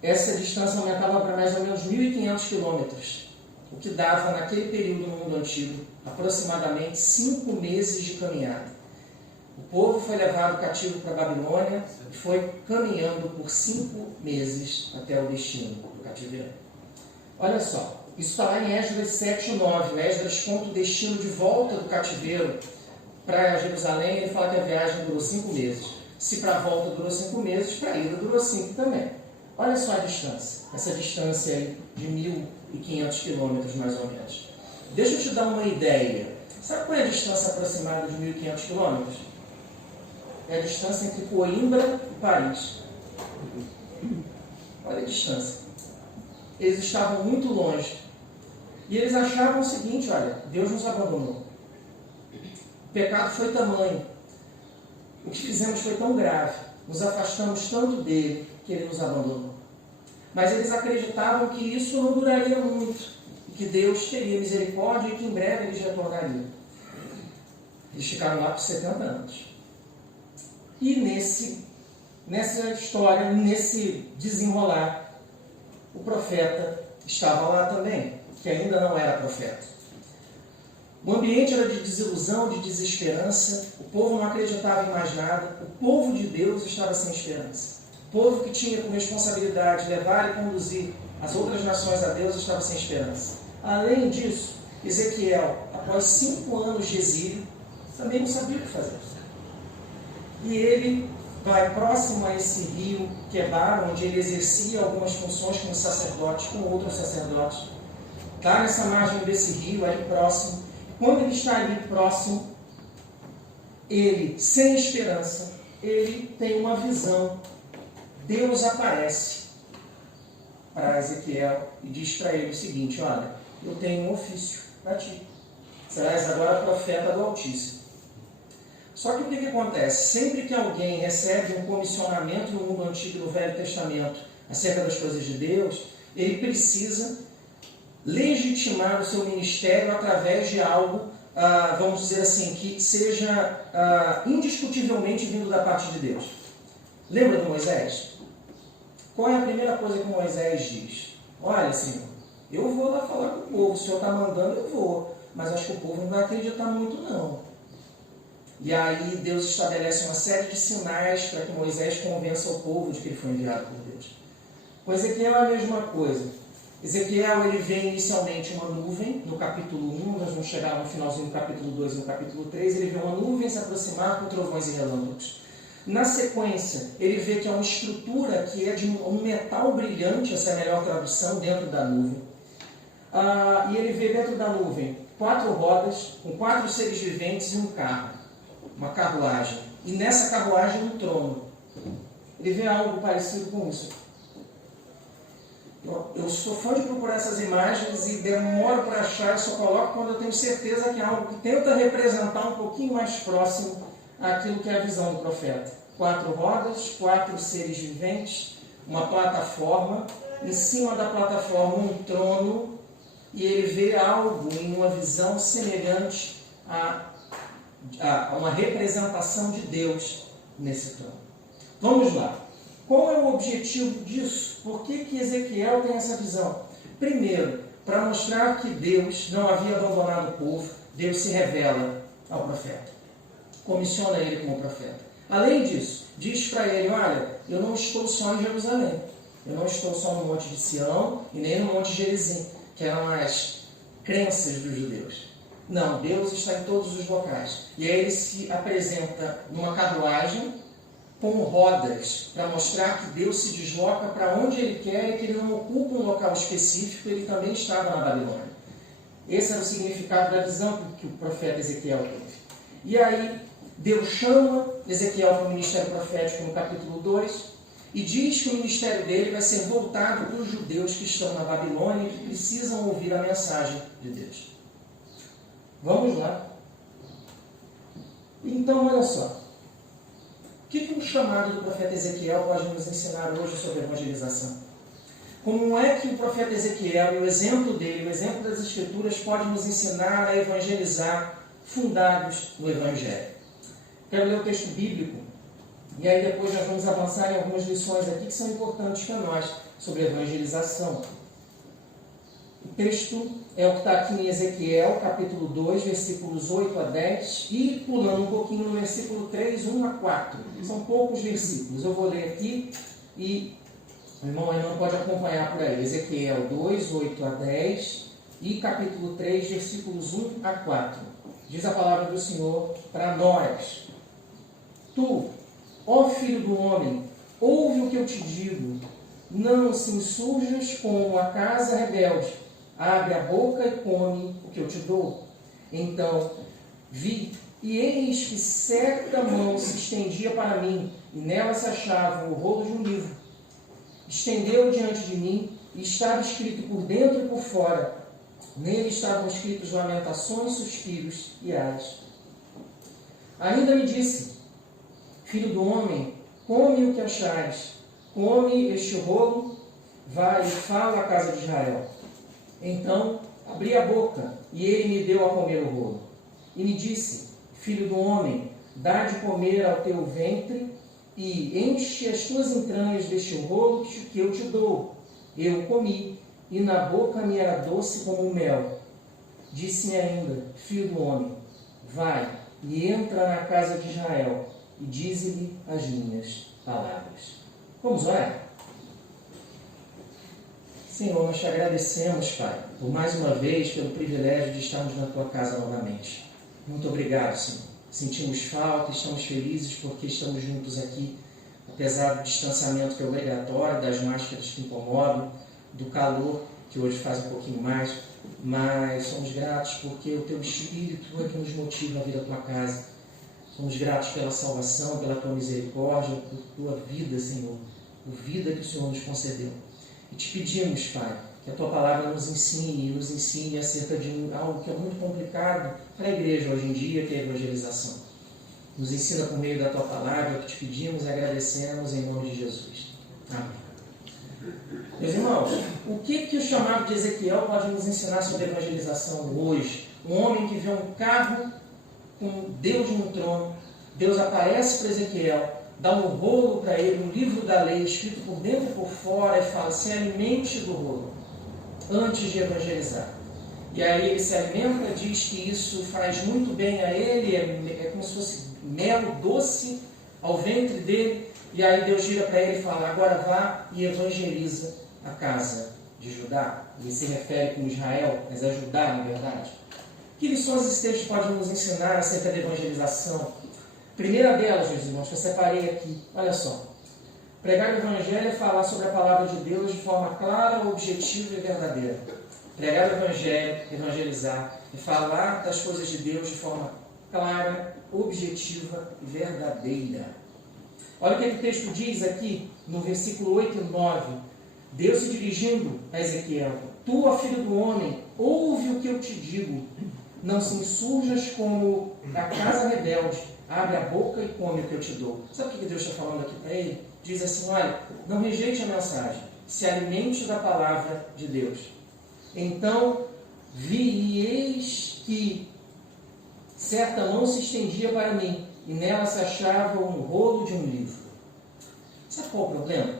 essa distância aumentava para mais ou menos 1.500 quilômetros, o que dava, naquele período no mundo antigo, aproximadamente 5 meses de caminhada. O povo foi levado cativo para a Babilônia e foi caminhando por 5 meses até o destino do cativeiro. Olha só, isso está lá em Esdras 7 e 9. Esdras conta o destino de volta do cativeiro para Jerusalém. Ele fala que a viagem durou 5 meses. Se para a volta durou 5 meses, para a ida durou 5 também. Olha só a distância, essa distância aí de 1.500 quilômetros mais ou menos. Deixa eu te dar uma ideia. Sabe qual é a distância aproximada de 1.500 quilômetros? É a distância entre Coimbra e Paris. Olha a distância. Eles estavam muito longe. E eles achavam o seguinte, olha, Deus nos abandonou. O pecado foi tamanho. O que fizemos foi tão grave. Nos afastamos tanto dele que ele nos abandonou. Mas eles acreditavam que isso não duraria muito. E que Deus teria misericórdia e que em breve eles retornariam. Eles ficaram lá por 70 anos. E nessa história, nesse desenrolar, o profeta estava lá também, que ainda não era profeta. O ambiente era de desilusão, de desesperança, o povo não acreditava em mais nada, o povo de Deus estava sem esperança. O povo que tinha como responsabilidade levar e conduzir as outras nações a Deus estava sem esperança. Além disso, Ezequiel, após 5 anos de exílio, também não sabia o que fazer. E ele vai próximo a esse rio Quebar, onde ele exercia algumas funções como sacerdote, com outros sacerdotes. Está nessa margem desse rio, ali próximo. Quando ele está ali próximo, ele, sem esperança, ele tem uma visão. Deus aparece para Ezequiel e diz para ele o seguinte, olha, eu tenho um ofício para ti. Serás agora profeta do Altíssimo. Só que o que acontece? Sempre que alguém recebe um comissionamento no mundo antigo, no Velho Testamento, acerca das coisas de Deus, ele precisa legitimar o seu ministério através de algo, vamos dizer assim, que seja indiscutivelmente vindo da parte de Deus. Lembra de Moisés? Qual é a primeira coisa que Moisés diz? Olha, Senhor, eu vou lá falar com o povo, o Senhor está mandando, eu vou, mas acho que o povo não vai acreditar muito não. E aí Deus estabelece uma série de sinais para que Moisés convença o povo de que ele foi enviado por Deus. Com Ezequiel é a mesma coisa. Ezequiel ele vê inicialmente uma nuvem, no capítulo 1, nós vamos chegar no finalzinho do capítulo 2 e no capítulo 3, ele vê uma nuvem se aproximar com trovões e relâmpagos. Na sequência, ele vê que é uma estrutura que é de um metal brilhante, essa é a melhor tradução, dentro da nuvem. E ele vê dentro da nuvem 4 rodas, com 4 seres viventes e um carro. Uma carruagem, e nessa carruagem um trono. Ele vê algo parecido com isso. Eu sou fã de procurar essas imagens e demoro para achar, eu só coloco quando eu tenho certeza que é algo que tenta representar um pouquinho mais próximo àquilo que é a visão do profeta. 4 rodas, 4 seres viventes, uma plataforma, em cima da plataforma um trono, e ele vê algo em uma visão semelhante a uma representação de Deus nesse trono. Vamos lá. Qual é o objetivo disso? Por que Ezequiel tem essa visão? Primeiro, para mostrar que Deus não havia abandonado o povo, Deus se revela ao profeta. Comissiona ele como profeta. Além disso, diz para ele, olha, eu não estou só em Jerusalém. Eu não estou só no Monte de Sião e nem no Monte de Gerizim, que eram as crenças dos judeus. Não, Deus está em todos os locais. E aí ele se apresenta numa carruagem com rodas, para mostrar que Deus se desloca para onde Ele quer e que Ele não ocupa um local específico, Ele também estava na Babilônia. Esse era o significado da visão que o profeta Ezequiel teve. E aí, Deus chama Ezequiel para o ministério profético no capítulo 2 e diz que o ministério dele vai ser voltado para os judeus que estão na Babilônia e que precisam ouvir a mensagem de Deus. Vamos lá. Então, olha só. O que o chamado do profeta Ezequiel pode nos ensinar hoje sobre evangelização? Como é que o profeta Ezequiel e o exemplo dele, o exemplo das Escrituras, pode nos ensinar a evangelizar fundados no Evangelho? Quero ler o texto bíblico e aí depois nós vamos avançar em algumas lições aqui que são importantes para nós sobre evangelização. O texto é o que está aqui em Ezequiel, capítulo 2, versículos 8 a 10, e pulando um pouquinho no versículo 3, 1 a 4. São poucos versículos. Eu vou ler aqui e o irmão ainda não pode acompanhar por aí. Ezequiel 2, 8 a 10 e capítulo 3, versículos 1 a 4. Diz a palavra do Senhor para nós. Tu, ó filho do homem, ouve o que eu te digo. Não se insurjas como a casa rebelde. Abre a boca e come o que eu te dou. Então vi, e eis que certa mão se estendia para mim, e nela se achava o rolo de um livro. Estendeu diante de mim, e estava escrito por dentro e por fora. Nele estavam escritos lamentações, suspiros e ais. Ainda me disse, filho do homem, come o que achares, come este rolo, vai e fala à casa de Israel. Então abri a boca, e ele me deu a comer o rolo. E me disse, filho do homem, dá de comer ao teu ventre, e enche as tuas entranhas deste rolo que eu te dou. Eu comi, e na boca me era doce como o mel. Disse-me ainda, filho do homem, vai e entra na casa de Israel, e dize-lhe as minhas palavras. Vamos orar? Senhor, nós te agradecemos, Pai, por mais uma vez, pelo privilégio de estarmos na Tua casa novamente. Muito obrigado, Senhor. Sentimos falta, estamos felizes porque estamos juntos aqui, apesar do distanciamento que é obrigatório, das máscaras que incomodam, do calor, que hoje faz um pouquinho mais, mas somos gratos porque o Teu Espírito é que nos motiva a vir à Tua casa. Somos gratos pela salvação, pela Tua misericórdia, por Tua vida, Senhor, por vida que o Senhor nos concedeu. E te pedimos, Pai, que a Tua palavra nos ensine acerca de algo que é muito complicado para a igreja hoje em dia, que é a evangelização. Nos ensina por meio da Tua palavra, que te pedimos e agradecemos em nome de Jesus. Amém. Meus irmãos, o que o chamado de Ezequiel pode nos ensinar sobre evangelização hoje? Um homem que vê um carro com Deus no trono, Deus aparece para Ezequiel, dá um rolo para ele, um livro da lei, escrito por dentro e por fora, e fala, se alimente do rolo, antes de evangelizar. E aí ele se alimenta, diz que isso faz muito bem a ele, é como se fosse mel doce ao ventre dele, e aí Deus gira para ele e fala, agora vá e evangeliza a casa de Judá. Ele se refere como Israel, mas é Judá, na verdade. Que lições esse texto pode nos ensinar acerca da evangelização? Primeira delas, meus irmãos, que eu separei aqui, olha só. Pregar o Evangelho é falar sobre a palavra de Deus de forma clara, objetiva e verdadeira. Pregar o Evangelho, evangelizar, é falar das coisas de Deus de forma clara, objetiva e verdadeira. Olha o que o texto diz aqui, no versículo 8 e 9. Deus se dirigindo a Ezequiel: tu, ó filho do homem, ouve o que eu te digo. Não se insurjas como a casa rebelde, abre a boca e come o que eu te dou. Sabe o que Deus está falando aqui para ele? Diz assim: olha, não rejeite a mensagem, se alimente da palavra de Deus. Então vi e eis que certa mão se estendia para mim, e nela se achava um rolo de um livro. Sabe qual é o problema?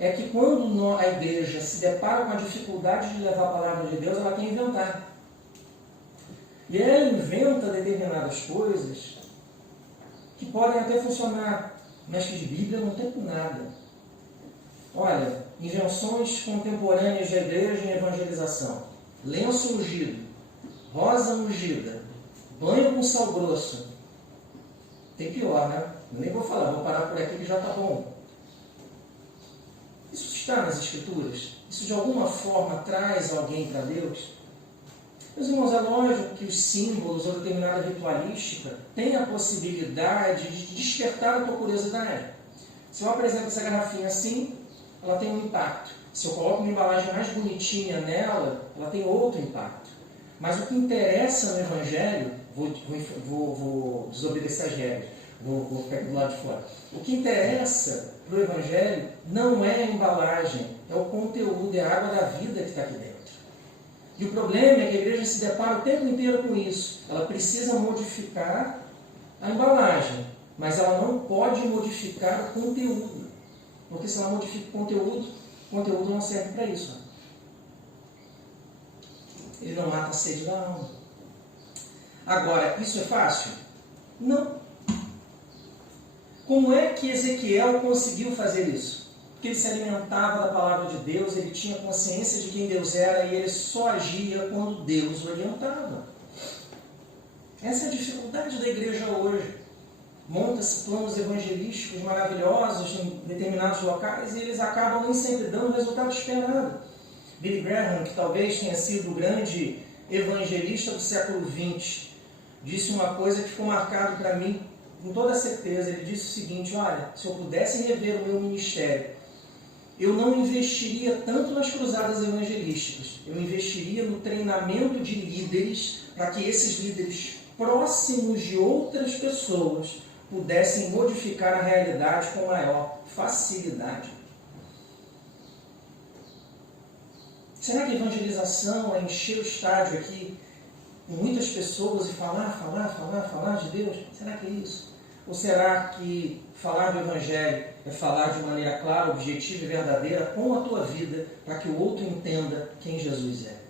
É que quando a igreja se depara com a dificuldade de levar a palavra de Deus, ela tem que inventar. E ela inventa determinadas coisas que podem até funcionar, mas que de Bíblia não tem por nada. Olha, invenções contemporâneas da igreja em evangelização: lenço ungido, rosa ungida, banho com sal grosso. Tem pior, né? Eu nem vou falar, vou parar por aqui que já está bom. Isso está nas Escrituras? Isso de alguma forma traz alguém para Deus? Meus irmãos, é lógico que os símbolos ou determinada ritualística têm a possibilidade de despertar a tua curiosidade. Se eu apresento essa garrafinha assim, ela tem um impacto. Se eu coloco uma embalagem mais bonitinha nela, ela tem outro impacto. Mas o que interessa no Evangelho, vou desobedecer as regras, vou ficar aqui do lado de fora. O que interessa para o Evangelho não é a embalagem, é o conteúdo, é a água da vida que está aqui dentro. E o problema é que a igreja se depara o tempo inteiro com isso. Ela precisa modificar a embalagem, mas ela não pode modificar o conteúdo. Porque se ela modifica o conteúdo não serve para isso. Ele não mata a sede da alma. Agora, isso é fácil? Não. Como é que Ezequiel conseguiu fazer isso? Porque ele se alimentava da palavra de Deus, ele tinha consciência de quem Deus era e ele só agia quando Deus o orientava. Essa é a dificuldade da igreja hoje. Monta-se planos evangelísticos maravilhosos em determinados locais e eles acabam nem sempre dando o resultado esperado. Billy Graham, que talvez tenha sido o grande evangelista do século XX, disse uma coisa que ficou marcado para mim com toda certeza. Ele disse o seguinte: olha, se eu pudesse rever o meu ministério, eu não investiria tanto nas cruzadas evangelísticas, eu investiria no treinamento de líderes para que esses líderes próximos de outras pessoas pudessem modificar a realidade com maior facilidade. Será que a evangelização é encher o estádio aqui com muitas pessoas e falar de Deus? Será que é isso? Ou será que falar do Evangelho é falar de maneira clara, objetiva e verdadeira com a tua vida para que o outro entenda quem Jesus é?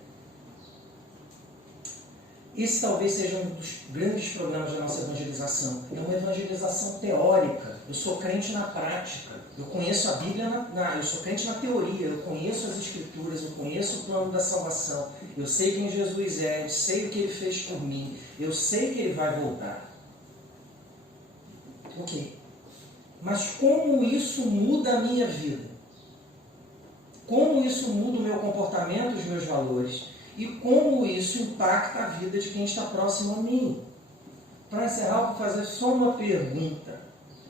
Esse talvez seja um dos grandes problemas da nossa evangelização. É uma evangelização teórica. Eu sou crente na prática. Eu conheço a Bíblia, eu sou crente na teoria. Eu conheço as Escrituras, eu conheço o plano da salvação. Eu sei quem Jesus é, eu sei o que Ele fez por mim. Eu sei que Ele vai voltar. Ok. Mas como isso muda a minha vida? Como isso muda o meu comportamento, os meus valores? E como isso impacta a vida de quem está próximo a mim? Para encerrar, eu vou fazer só uma pergunta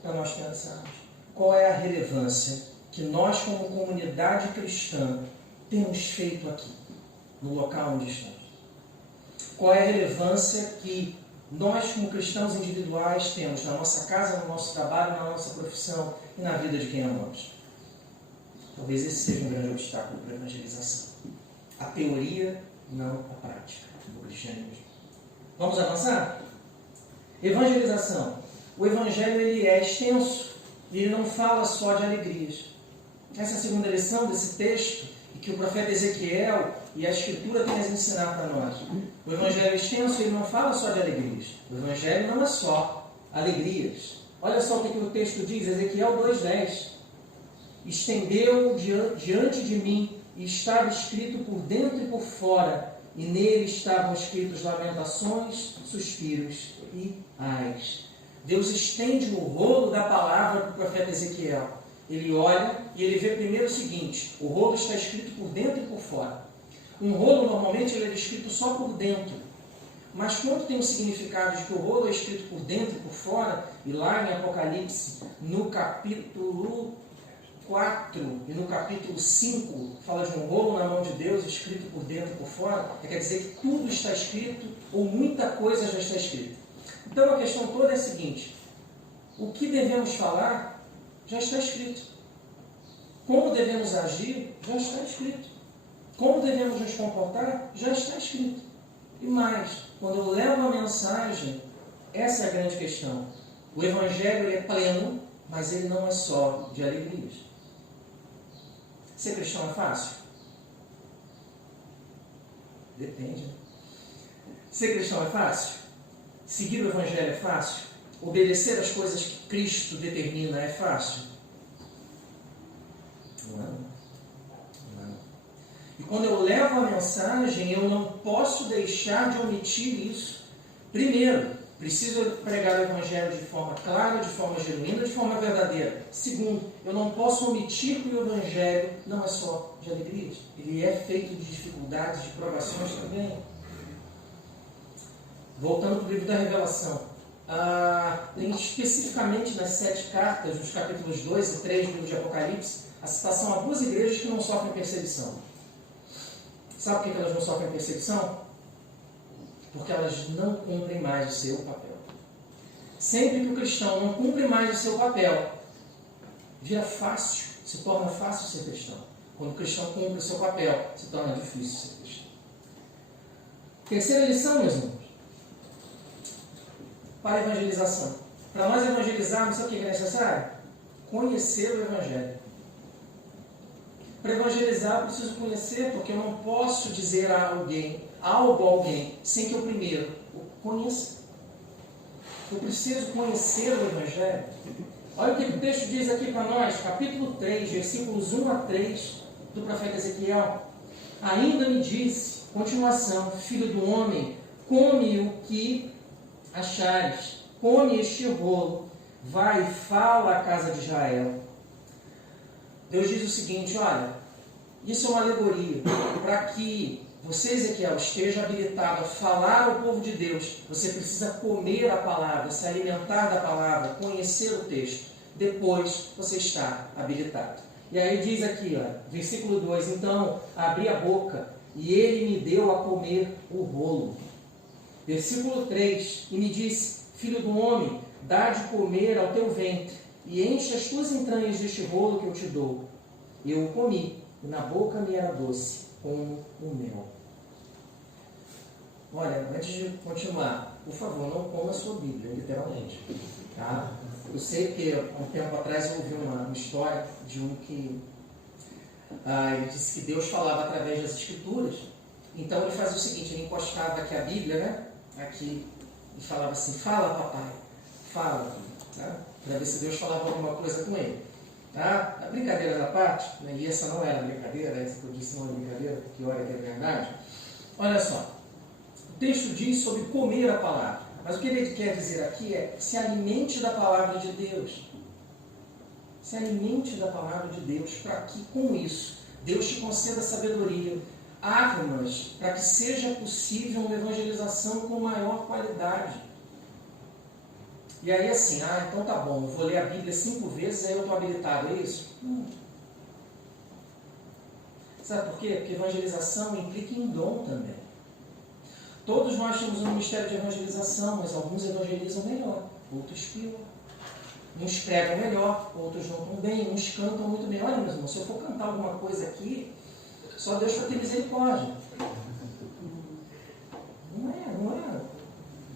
para nós pensarmos. Qual é a relevância que nós, como comunidade cristã, temos feito aqui, no local onde estamos? Qual é a relevância que nós, como cristãos individuais, temos na nossa casa, no nosso trabalho, na nossa profissão e na vida de quem amamos? Talvez esse seja um grande obstáculo para a evangelização. A teoria, não a prática do cristianismo. Vamos avançar? Evangelização. O evangelho ele é extenso e ele não fala só de alegrias. Essa é a segunda lição desse texto e que o profeta Ezequiel e a Escritura têm a ensinar para nós. O evangelho é extenso e ele não fala só de alegrias. O evangelho não é só alegrias. Olha só o que o texto diz, Ezequiel 2,10. Estendeu diante de mim e estava escrito por dentro e por fora, e nele estavam escritos lamentações, suspiros e ais. Deus estende o rolo da palavra para o profeta Ezequiel. Ele olha e ele vê primeiro o seguinte: o rolo está escrito por dentro e por fora. Um rolo normalmente ele é escrito só por dentro, mas quando tem o significado de que o rolo é escrito por dentro e por fora, e lá em Apocalipse, no capítulo 4 e no capítulo 5 fala de um rolo na mão de Deus, escrito por dentro e por fora, quer dizer que tudo está escrito, ou muita coisa já está escrita. Então a questão toda é a seguinte: o que devemos falar já está escrito. Como devemos agir já está escrito. Como devemos nos comportar já está escrito. E mais, quando eu levo a mensagem, essa é a grande questão. O Evangelho ele é pleno, mas ele não é só de alegrias. Ser cristão é fácil? Depende. Ser cristão é fácil? Seguir o Evangelho é fácil? Obedecer às coisas que Cristo determina é fácil? Não. E quando eu levo a mensagem, eu não posso deixar de omitir isso. Primeiro, preciso pregar o Evangelho de forma clara, de forma genuína, de forma verdadeira. Segundo, eu não posso omitir que o Evangelho não é só de alegrias. Ele é feito de dificuldades, de provações também. Voltando para o livro da Revelação. Tem especificamente nas 7 cartas, nos capítulos 2 e 3 do livro de Apocalipse, a citação a 2 igrejas que não sofrem perseguição. Sabe por que elas não sofrem perseguição? Porque elas não cumprem mais o seu papel. Sempre que o cristão não cumpre mais o seu papel, vira fácil, se torna fácil ser cristão. Quando o cristão cumpre o seu papel, se torna difícil ser cristão. Terceira lição, meus irmãos. Para a evangelização. Para nós evangelizarmos, sabe o que é necessário? Conhecer o Evangelho. Para evangelizar, eu preciso conhecer, porque eu não posso dizer a alguém, algo a alguém, sem que eu primeiro o conheça. Eu preciso conhecer o Evangelho. Olha o que o texto diz aqui para nós, capítulo 3, versículos 1 a 3, do profeta Ezequiel. Ainda me disse, continuação, filho do homem, come o que achares, come este rolo, vai e fala à casa de Israel. Deus diz o seguinte: olha, isso é uma alegoria, para que você, Ezequiel, esteja habilitado a falar ao povo de Deus, você precisa comer a palavra, se alimentar da palavra, conhecer o texto. Depois você está habilitado. E aí diz aqui, versículo 2, então abri a boca e ele me deu a comer o rolo. Versículo 3, e me disse, filho do homem, dá de comer ao teu ventre, e enche as tuas entranhas deste rolo que eu te dou. E eu o comi, e na boca me era doce, como o mel. Olha, antes de continuar, por favor, não coma a sua Bíblia, literalmente. Tá? Eu sei que há um tempo atrás eu ouvi uma história de um que ele disse que Deus falava através das Escrituras. Então ele fazia o seguinte, ele encostava aqui a Bíblia, né? Aqui, e falava assim, fala papai, fala, tá? Para ver se Deus falava alguma coisa com ele. Tá? A brincadeira da parte, né? E essa não era brincadeira, essa que eu disse não é brincadeira, que olha que é verdade. Olha só, o texto diz sobre comer a palavra, mas o que ele quer dizer aqui é se alimente da palavra de Deus. Se alimente da palavra de Deus, para que com isso Deus te conceda sabedoria, armas, para que seja possível uma evangelização com maior qualidade. E aí assim, então tá bom, eu vou ler a Bíblia 5 vezes, aí eu estou habilitado, é isso? Não. Sabe por quê? Porque evangelização implica em dom também. Todos nós temos um ministério de evangelização, mas alguns evangelizam melhor, outros pior. Uns pregam melhor, outros não tão bem, uns cantam muito bem. Olha, meus irmãos, se eu for cantar alguma coisa aqui, só Deus para ter misericórdia. Não é.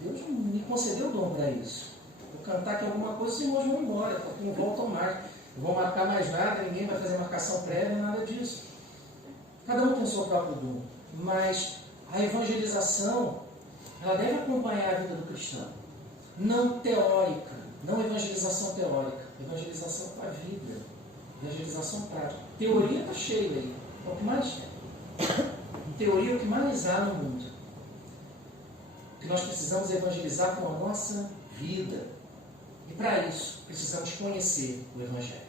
Deus não me concedeu o dom para isso. Vou cantar aqui alguma coisa, os irmãos vão embora, porque não voltam mais. Não vão marcar mais nada, ninguém vai fazer marcação prévia, nada disso. Cada um tem o seu próprio dom. Mas a evangelização, ela deve acompanhar a vida do cristão. Não teórica, não evangelização teórica, evangelização para a vida, evangelização prática. Teoria está cheia aí, é o que mais tem. Teoria é o que mais há no mundo. O que nós precisamos é evangelizar com a nossa vida. E para isso, precisamos conhecer o Evangelho.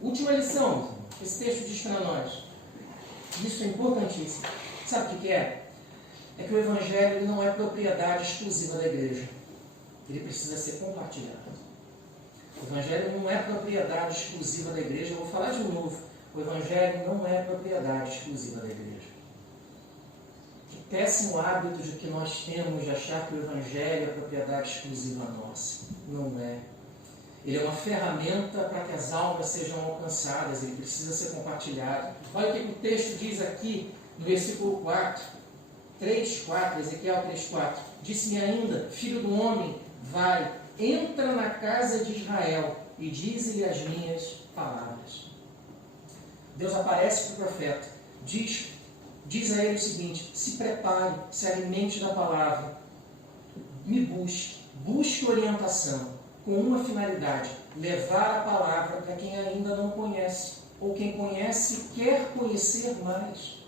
Última lição, esse texto diz para nós. Isso é importantíssimo. Sabe o que é? É que o Evangelho não é propriedade exclusiva da igreja. Ele precisa ser compartilhado. O Evangelho não é propriedade exclusiva da igreja. Eu vou falar de novo. O Evangelho não é propriedade exclusiva da igreja. Que péssimo hábito de que nós temos de achar que o Evangelho é propriedade exclusiva nossa. Não é. Ele é uma ferramenta para que as almas sejam alcançadas. Ele precisa ser compartilhado. Olha o que o texto diz aqui no versículo 4. 3:4, Ezequiel 3:4. Disse-me ainda: filho do homem, vai, entra na casa de Israel e dize-lhe as minhas palavras. Deus aparece para o profeta, diz a ele o seguinte: se prepare, se alimente da palavra, me busque orientação, com uma finalidade: levar a palavra para quem ainda não conhece, ou quem conhece quer conhecer mais.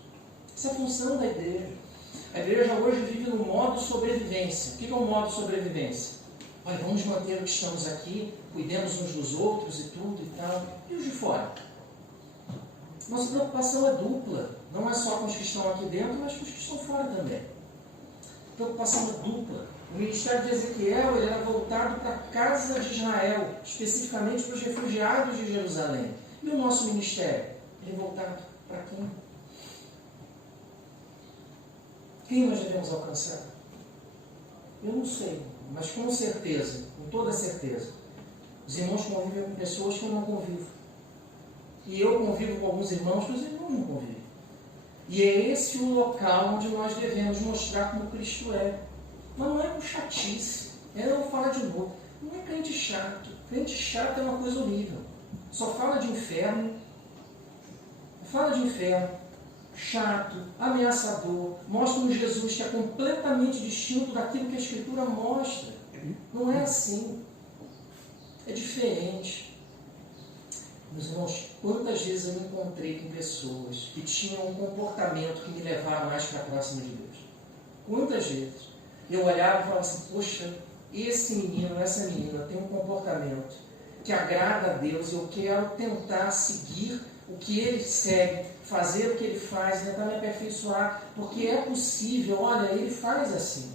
Essa é a função da igreja. A igreja hoje vive no modo sobrevivência. O que é o modo sobrevivência? Olha, vamos manter o que estamos aqui, cuidemos uns dos outros e tudo e tal. E os de fora? Nossa preocupação é dupla. Não é só com os que estão aqui dentro, mas com os que estão fora também. A preocupação é dupla. O ministério de Ezequiel ele era voltado para a casa de Israel, especificamente para os refugiados de Jerusalém. E o nosso ministério? Ele é voltado para quem? Quem nós devemos alcançar? Eu não sei, mas com certeza, com toda certeza, os irmãos convivem com pessoas que eu não convivo. E eu convivo com alguns irmãos que os irmãos não convivem. E é esse o local onde nós devemos mostrar como Cristo é. Mas não é com chatice. Eu vou falar de novo. Não é crente chato. Crente chato é uma coisa horrível. Só fala de inferno. Fala de inferno. Chato, ameaçador. Mostra um Jesus que é completamente distinto daquilo que a Escritura mostra. Não é assim. É diferente. Meus irmãos, quantas vezes eu me encontrei com pessoas que tinham um comportamento que me levava mais para próximo de Deus? Quantas vezes? Eu olhava e falava assim: poxa, esse menino, essa menina tem um comportamento que agrada a Deus, eu quero tentar seguir o que ele segue, fazer o que ele faz, tentar me aperfeiçoar, porque é possível, olha, ele faz assim.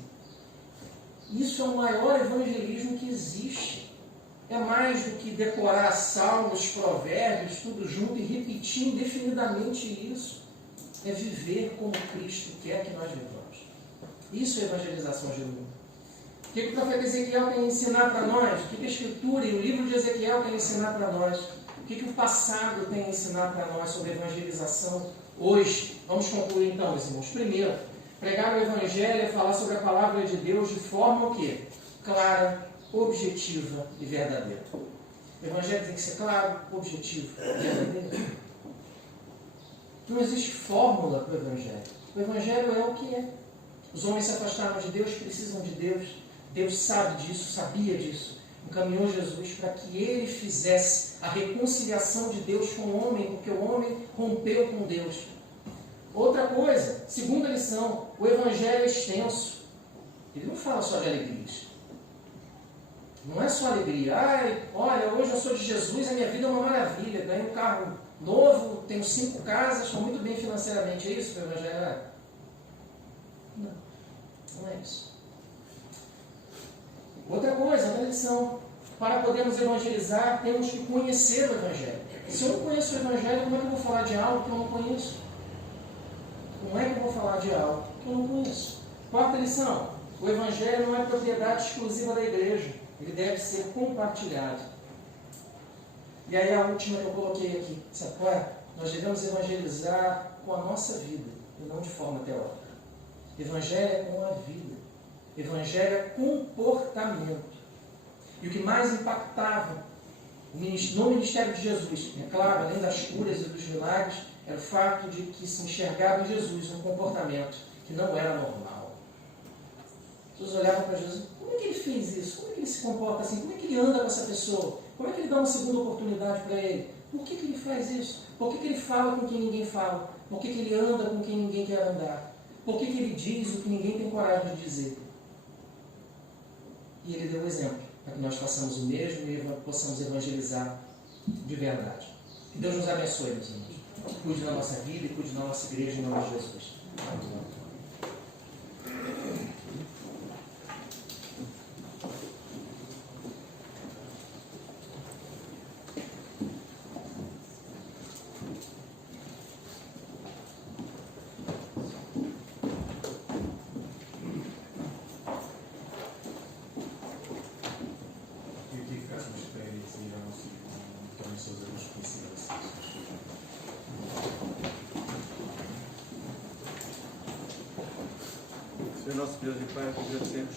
Isso é o maior evangelismo que existe. É mais do que decorar salmos, provérbios, tudo junto e repetir indefinidamente isso. É viver como Cristo quer que nós vivamos. Isso é evangelização genuína. O que o profeta Ezequiel tem a ensinar para nós? O que a Escritura e o livro de Ezequiel tem a ensinar para nós? O que o passado tem a ensinar para nós sobre evangelização hoje? Vamos concluir então, meus irmãos. Primeiro, pregar o Evangelho é falar sobre a palavra de Deus de forma o quê? Clara, objetiva e verdadeira. O Evangelho tem que ser claro, objetivo e verdadeiro. Não existe fórmula para o Evangelho. O Evangelho é o que é. Os homens se afastaram de Deus, precisam de Deus. Deus sabe disso, sabia disso. Encaminhou Jesus para que ele fizesse a reconciliação de Deus com o homem, porque o homem rompeu com Deus. Outra coisa, segunda lição, o Evangelho é extenso. Ele não fala só de alegrias. Não é só alegria. Ai, olha, hoje eu sou de Jesus, a minha vida é uma maravilha. Ganhei um carro novo, tenho 5 casas, estou muito bem financeiramente. É isso que o Evangelho é? Não, não é isso. Outra coisa, uma lição. Para podermos evangelizar, temos que conhecer o Evangelho. Se eu não conheço o Evangelho, como é que eu vou falar de algo que eu não conheço? Como é que eu vou falar de algo que eu não conheço? Quarta lição. O Evangelho não é propriedade exclusiva da igreja. Ele deve ser compartilhado. E aí a última que eu coloquei aqui. Sabe qual é? Nós devemos evangelizar com a nossa vida, e não de forma teórica. Evangelho é com a vida. Evangelho é comportamento. E o que mais impactava no ministério de Jesus, é claro, além das curas e dos milagres, era o fato de que se enxergava em Jesus um comportamento que não era normal. As pessoas olhavam para Jesus: como é que ele fez isso? Como é que ele se comporta assim? Como é que ele anda com essa pessoa? Como é que ele dá uma segunda oportunidade para ele? Por que ele faz isso? Por que ele fala com quem ninguém fala? Por que ele anda com quem ninguém quer andar? Por que ele diz o que ninguém tem coragem de dizer? E ele deu o exemplo, para que nós façamos o mesmo e possamos evangelizar de verdade. Que Deus nos abençoe, meus irmãos. Cuide da nossa vida e cuide da nossa igreja em nome de Jesus. Amém. Nosso Deus e Pai, te agradecemos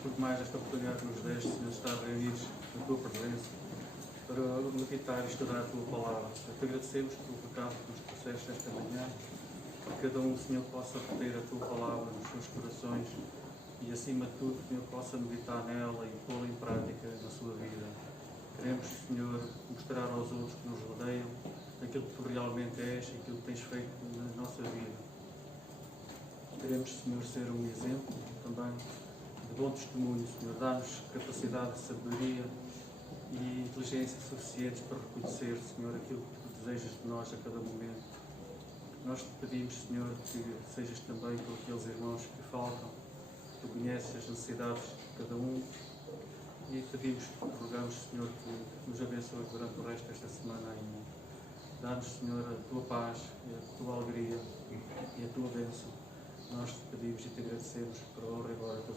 por mais esta oportunidade que nos deste, Senhor, de estar reunidos na tua presença para meditar e estudar a tua palavra. Te agradecemos pelo pecado que nos trouxeste esta manhã, que cada um, Senhor, possa reter a tua palavra nos seus corações e, acima de tudo, Senhor, possa meditar nela e pô-la em prática na sua vida. Queremos, Senhor, mostrar aos outros que nos rodeiam aquilo que tu realmente és e aquilo que tens feito na nossa vida. Queremos, Senhor, ser um exemplo também de bom testemunho, Senhor. Dá-nos capacidade de sabedoria e inteligência suficientes para reconhecer, Senhor, aquilo que tu desejas de nós a cada momento. Nós te pedimos, Senhor, que sejas também com aqueles irmãos que faltam. Tu conheces as necessidades de cada um e pedimos, rogamos, Senhor, que nos abençoe durante o resto desta semana ainda. Dá-nos, Senhor, a tua paz, a tua alegria e a tua bênção. Nós te pedimos e te agradecemos para a honra e glória do